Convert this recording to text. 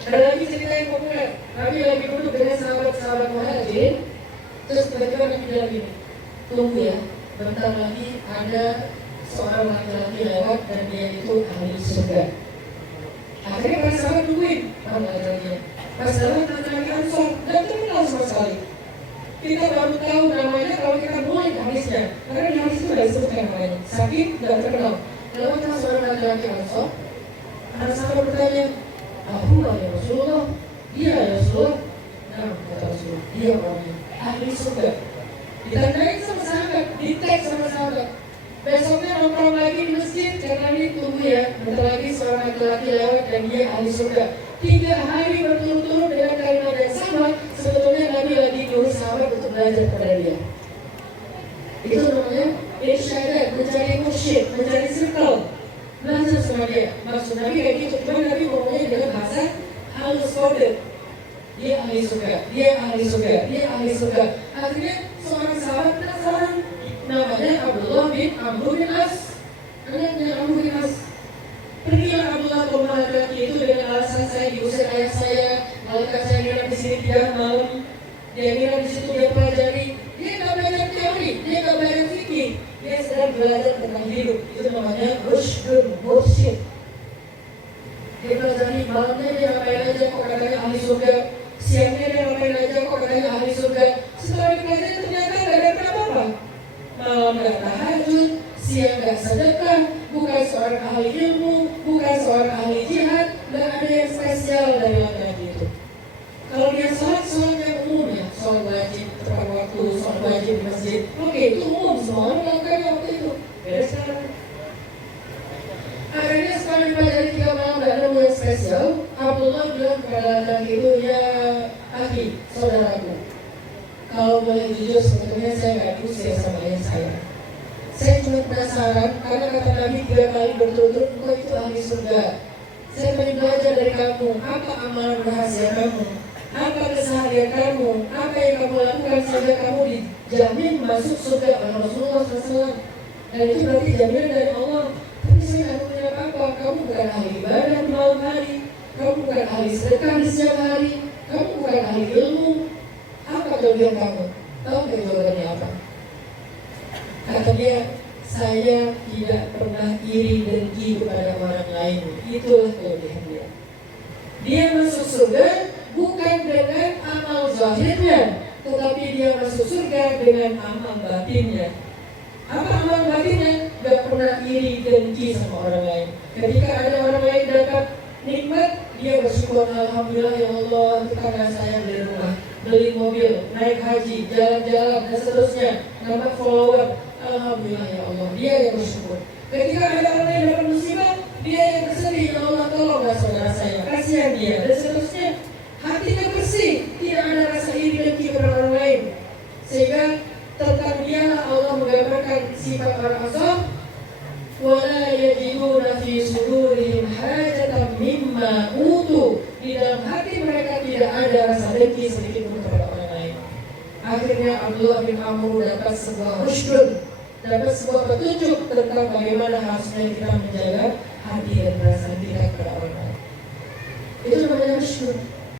Ada lagi cerita yang populer. Nabi lagi duduk dengan sahabat-sahabat Muhajirin, terus tiba-tiba Nabi bilang gini, tunggu ya, bentar lagi ada seorang laki-laki lewat dan dia itu ahli surga. Akhirnya para sahabat tungguin mana laki-lakinya. Pas lewat laki-laki Ansor, dan terkenal sama sekali. Kita baru tahu namanya kalau kita mulai hadisnya, karena di hadis itu tidak disebutkan namanya. Saking tidak terkenal. Lewatlah seorang laki-laki Ansor. Ada sahabat bertanya, Allah ya Rasulullah, dia ya Rasulullah. Nah, kata Rasulullah, dia orangnya ahli surga. Ditandain sama sahabat, di-tag sama sahabat. Besoknya nongkrong lagi di masjid, karena ini tunggu ya, bentar lagi seorang laki-laki lewat dan dia ahli surga. 3 hari berturut-turut dengan kalimat yang sama. Sebetulnya Nabi lagi nyuruh sahabat untuk belajar pada dia. Itu namanya irsyadat, mencari mursyid, mencari circle, belajar sama dia. Maksud Nabi kayak gitu, cuma Nabi ngomongnya dengan bahasa halus kode. Dia ahli surga, dia ahli surga, dia ahli surga. Akhirnya seorang sahabat penasaran, namanya Abdullah bin Amr bin As, anaknya Amr bin As. Pergilah Abdullah ke rumah laki-laki itu dengan alasan saya diusir ayah saya, malaikat saya nginap di sini 3 malam. Dia nginap di situ, dia pelajari. Dia nggak belajar teori, dia nggak belajar fikih, dia sedang belajar tentang hidup. Itu namanya rushdun, mursyid. Dia pelajari malamnya dia ngapain aja, kok katanya ahli surga. Siangnya dia ngapain aja, kok katanya ahli surga. Setelah dipelajari ternyata nggak ada apa-apa. Malam nggak tahajud, siang nggak sedekah, bukan seorang ahli ilmu, bukan seorang ahli jihad, nggak ada yang spesial dari laki-laki itu. Kalau dia sholatnya umum ya, sholat wajib tepat waktu, sholat wajib di masjid, oke, itu umum, semua orang melakukannya waktu itu. Beda sekarang. Akhirnya setelah dipelajari 3 malam nggak ada yang spesial, Abdullah bilang kepada laki-laki itu, ya akhi, saudaraku, kalau boleh jujur sebetulnya saya nggak diusir sama ayah saya. Saya cuma penasaran karena kata Nabi 3 kali berturut-turut engkau itu ahli surga. Saya pengen belajar dari kamu, apa amalan rahasia kamu, apa keseharian kamu, apa yang kamu lakukan sehingga kamu dijamin masuk surga oleh Rasulullah SAW. Dan itu berarti jaminan dari Allah. Tapi saya nggak punya apa-apa. Kamu bukan ahli ibadah di malam hari, kamu bukan ahli sedekah di siang hari, kamu bukan ahli ilmu. Apa kelebihan kamu? Tahu nggak jawabannya apa? Kata dia, saya tidak pernah iri dengki kepada orang lain. Itulah kelebihan dia. Dia masuk surga bukan dengan amal zahirnya, tetapi dia masuk surga dengan amal batinnya. Apa amal batinnya? Gak pernah iri dengki sama orang lain. Ketika ada orang lain dapat nikmat, dia bersyukur, alhamdulillah ya Allah, karena saya beli rumah, beli mobil, naik haji, jalan-jalan dan seterusnya, nambah follower, alhamdulillah ya Allah, dia yang bersyukur. Ketika ada orang lain dapat musibah, dia yang bersedih, ya Allah tolonglah saudara saya, kasihan dia dan seterusnya. Hatinya bersih, tidak ada rasa iri dengki kepada orang lain. Sehingga tentang dia Allah menggambarkan sifat orang Ansor, wala yajiduna fi sudurihim hajatan mimma utu. Di dalam hati mereka tidak ada rasa dengki sedikit pun kepada orang lain. Akhirnya Abdullah bin Amr dapat sebuah rushdun, dapat sebuah petunjuk tentang bagaimana harusnya kita menjaga hati dan perasaan kita kepada orang lain. Itu namanya rushdun.